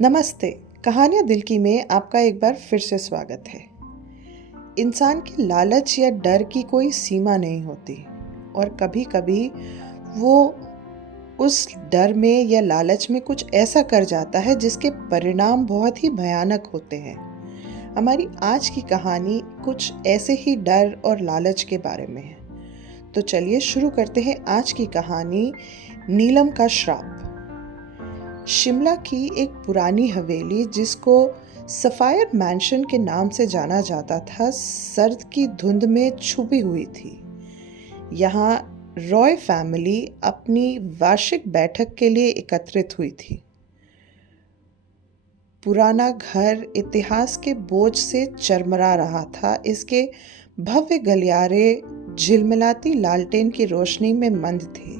नमस्ते। कहानियाँ दिल की में आपका एक बार फिर से स्वागत है। इंसान के लालच या डर की कोई सीमा नहीं होती और कभी-कभी वो उस डर में या लालच में कुछ ऐसा कर जाता है जिसके परिणाम बहुत ही भयानक होते हैं। हमारी आज की कहानी कुछ ऐसे ही डर और लालच के बारे में है। तो चलिए शुरू करते हैं आज की कहानी, नीलम का श्राप। शिमला की एक पुरानी हवेली जिसको सफायर मैंशन के नाम से जाना जाता था, सर्द की धुंध में छुपी हुई थी। यहाँ रॉय फैमिली अपनी वार्षिक बैठक के लिए एकत्रित हुई थी। पुराना घर इतिहास के बोझ से चरमरा रहा था। इसके भव्य गलियारे झिलमिलाती लालटेन की रोशनी में मंद थे।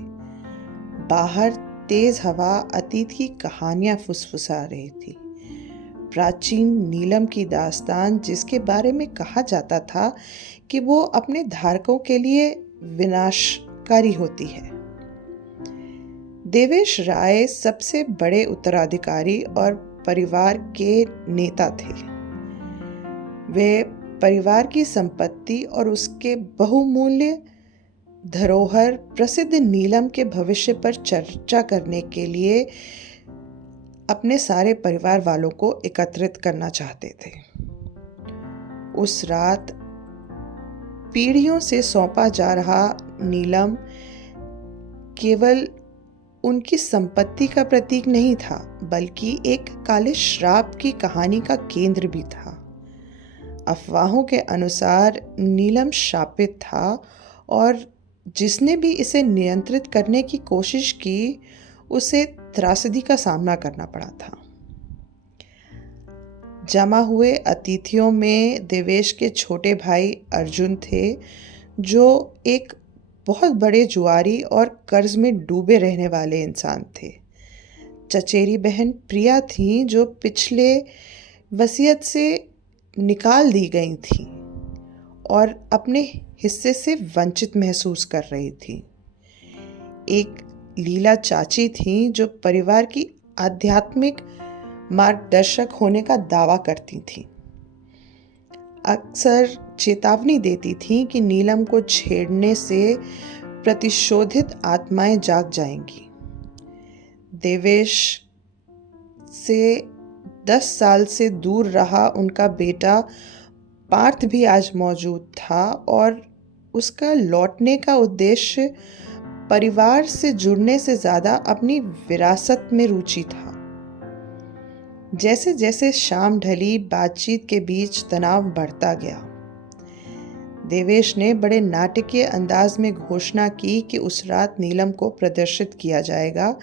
बाहर तेज हवा अतीत की कहानियां फुसफुसा रही थी। प्राचीन नीलम की दास्तान, जिसके बारे में कहा जाता था कि वो अपने धारकों के लिए विनाशकारी होती है। देवेश राय सबसे बड़े उत्तराधिकारी और परिवार के नेता थे। वे परिवार की संपत्ति और उसके बहुमूल्य धरोहर प्रसिद्ध नीलम के भविष्य पर चर्चा करने के लिए अपने सारे परिवार वालों को एकत्रित करना चाहते थे। उस रात पीढ़ियों से सौंपा जा रहा नीलम केवल उनकी संपत्ति का प्रतीक नहीं था, बल्कि एक काले श्राप की कहानी का केंद्र भी था। अफवाहों के अनुसार नीलम शापित था और जिसने भी इसे नियंत्रित करने की कोशिश की, उसे त्रासदी का सामना करना पड़ा था। जमा हुए अतिथियों में देवेश के छोटे भाई अर्जुन थे, जो एक बहुत बड़े जुआरी और कर्ज में डूबे रहने वाले इंसान थे। चचेरी बहन प्रिया थी, जो पिछले वसीयत से निकाल दी गई थी और अपने हिस्से से वंचित महसूस कर रही थी। एक लीला चाची थी, जो परिवार की आध्यात्मिक मार्गदर्शक होने का दावा करती थी। अक्सर चेतावनी देती थी कि नीलम को छेड़ने से प्रतिशोधित आत्माएं जाग जाएंगी। देवेश से 10 साल से दूर रहा उनका बेटा पार्थ भी आज मौजूद था और उसका लौटने का उद्देश्य परिवार से जुड़ने से ज्यादा अपनी विरासत में रुचि था। जैसे जैसे शाम ढली, बातचीत के बीच तनाव बढ़ता गया। देवेश ने बड़े नाटकीय अंदाज में घोषणा की कि उस रात नीलम को प्रदर्शित किया जाएगा,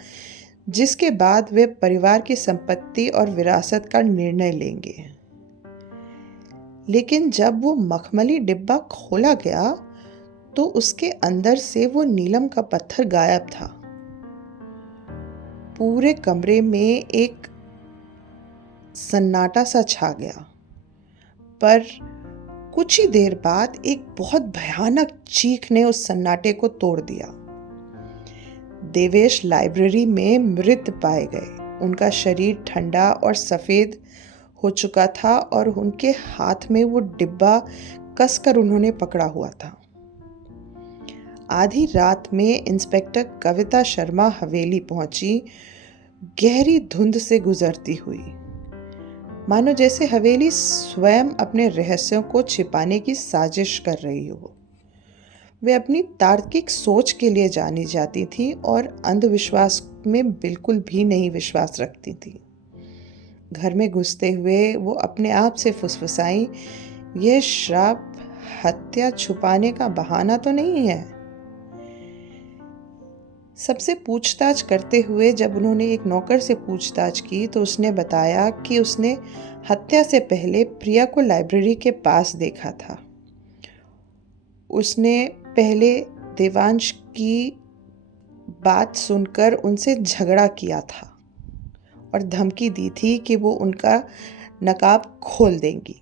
जिसके बाद वे परिवार की संपत्ति और विरासत का निर्णय लेंगे। लेकिन जब वो मखमली डिब्बा खोला गया तो उसके अंदर से वो नीलम का पत्थर गायब था। पूरे कमरे में एक सन्नाटा सा छा गया, पर कुछ ही देर बाद एक बहुत भयानक चीख ने उस सन्नाटे को तोड़ दिया। देवेश लाइब्रेरी में मृत पाए गए। उनका शरीर ठंडा और सफेद हो चुका था और उनके हाथ में वो डिब्बा कसकर उन्होंने पकड़ा हुआ था। आधी रात में इंस्पेक्टर कविता शर्मा हवेली पहुंची, गहरी धुंध से गुजरती हुई, मानो जैसे हवेली स्वयं अपने रहस्यों को छिपाने की साजिश कर रही हो। वे अपनी तार्किक सोच के लिए जानी जाती थी और अंधविश्वास में बिल्कुल भी नहीं विश्वास रखती थी। घर में घुसते हुए वो अपने आप से फुसफुसाई, यह श्राप हत्या छुपाने का बहाना तो नहीं है। सबसे पूछताछ करते हुए जब उन्होंने एक नौकर से पूछताछ की तो उसने बताया कि उसने हत्या से पहले प्रिया को लाइब्रेरी के पास देखा था। उसने पहले देवांश की बात सुनकर उनसे झगड़ा किया था और धमकी दी थी कि वो उनका नकाब खोल देंगी।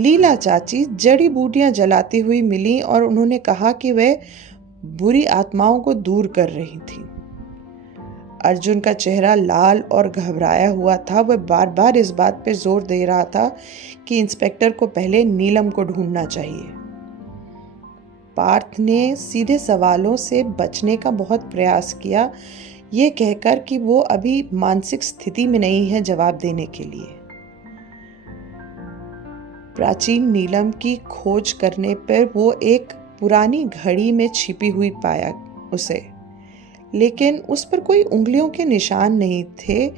लीला चाची जड़ी बूटियां जलाती हुई मिली और उन्होंने कहा कि वह बुरी आत्माओं को दूर कर रही थी। अर्जुन का चेहरा लाल और घबराया हुआ था। वह बार बार इस बात पर जोर दे रहा था कि इंस्पेक्टर को पहले नीलम को ढूंढना चाहिए। पार्थ ने सीधे सवालों से बचने का बहुत प्रयास किया, ये कहकर कि वो अभी मानसिक स्थिति में नहीं है जवाब देने के लिए। प्राचीन नीलम की खोज करने पर वो एक पुरानी घड़ी में छिपी हुई पाया उसे, लेकिन उस पर कोई उंगलियों के निशान नहीं थे।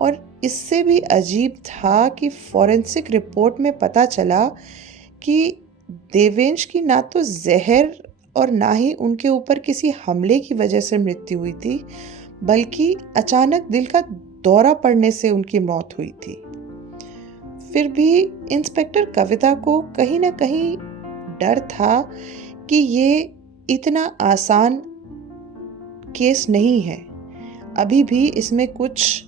और इससे भी अजीब था कि फॉरेंसिक रिपोर्ट में पता चला कि देवेंश की ना तो जहर और ना ही उनके ऊपर किसी हमले की वजह से मृत्यु हुई थी, बल्कि अचानक दिल का दौरा पड़ने से उनकी मौत हुई थी। फिर भी इंस्पेक्टर कविता को कहीं ना कहीं डर था कि ये इतना आसान केस नहीं है, अभी भी इसमें कुछ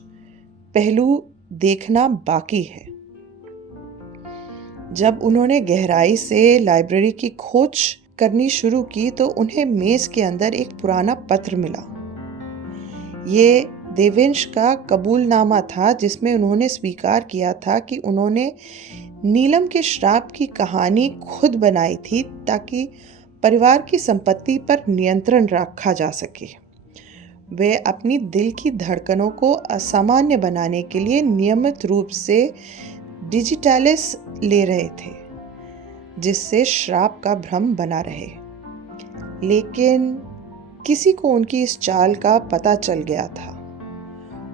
पहलू देखना बाकी है। जब उन्होंने गहराई से लाइब्रेरी की खोज करनी शुरू की तो उन्हें मेज के अंदर एक पुराना पत्र मिला। ये देवेंश का कबूलनामा था, जिसमें उन्होंने स्वीकार किया था कि उन्होंने नीलम के श्राप की कहानी खुद बनाई थी ताकि परिवार की संपत्ति पर नियंत्रण रखा जा सके। वे अपनी दिल की धड़कनों को असामान्य बनाने के लिए नियमित रूप से डिजिटालिस ले रहे थे, जिससे श्राप का भ्रम बना रहे। लेकिन किसी को उनकी इस चाल का पता चल गया था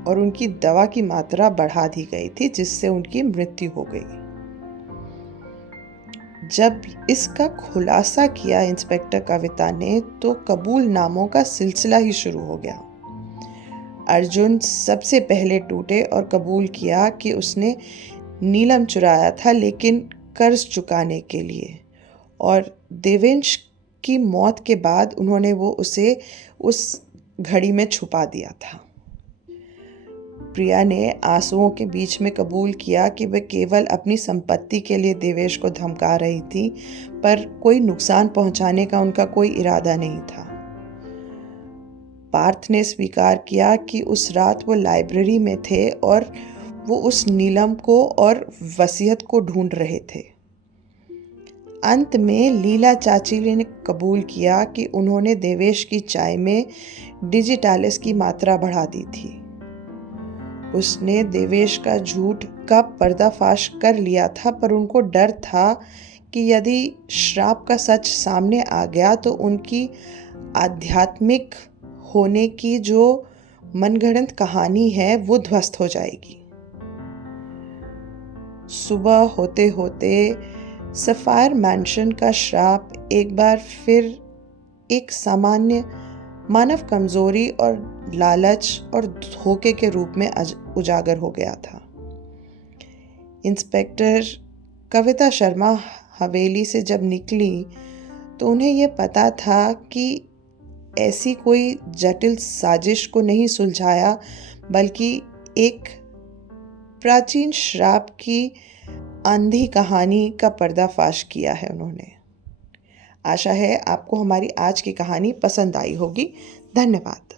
और उनकी दवा की मात्रा बढ़ा दी गई थी, जिससे उनकी मृत्यु हो गई। जब इसका खुलासा किया इंस्पेक्टर कविता ने तो कबूलनामों का सिलसिला ही शुरू हो गया। अर्जुन सबसे पहले टूटे और कबूल किया कि उसने नीलम चुराया था, लेकिन कर्ज चुकाने के लिए, और देवेंश की मौत के बाद उन्होंने उसे उस घड़ी में छुपा दिया था। प्रिया ने आंसुओं के बीच में कबूल किया कि वह केवल अपनी संपत्ति के लिए देवेश को धमका रही थी, पर कोई नुकसान पहुंचाने का उनका कोई इरादा नहीं था। पार्थ ने स्वीकार किया कि उस रात वो लाइब्रेरी में थे और वो उस नीलम को और वसीयत को ढूंढ रहे थे। अंत में लीला चाची ने कबूल किया कि उन्होंने देवेश की चाय में डिजिटालिस की मात्रा बढ़ा दी थी। उसने देवेश का झूठ का पर्दाफाश कर लिया था, पर उनको डर था कि यदि श्राप का सच सामने आ गया तो उनकी आध्यात्मिक होने की जो मनगढ़ंत कहानी है वो ध्वस्त हो जाएगी। सुबह होते होते सफायर मैंशन का श्राप एक बार फिर एक सामान्य मानव कमजोरी और लालच और धोखे के रूप में उजागर हो गया था। इंस्पेक्टर कविता शर्मा हवेली से जब निकली तो उन्हें यह पता था कि ऐसी कोई जटिल साजिश को नहीं सुलझाया, बल्कि एक प्राचीन श्राप की अंधी कहानी का पर्दाफाश किया है उन्होंने। आशा है आपको हमारी आज की कहानी पसंद आई होगी। धन्यवाद।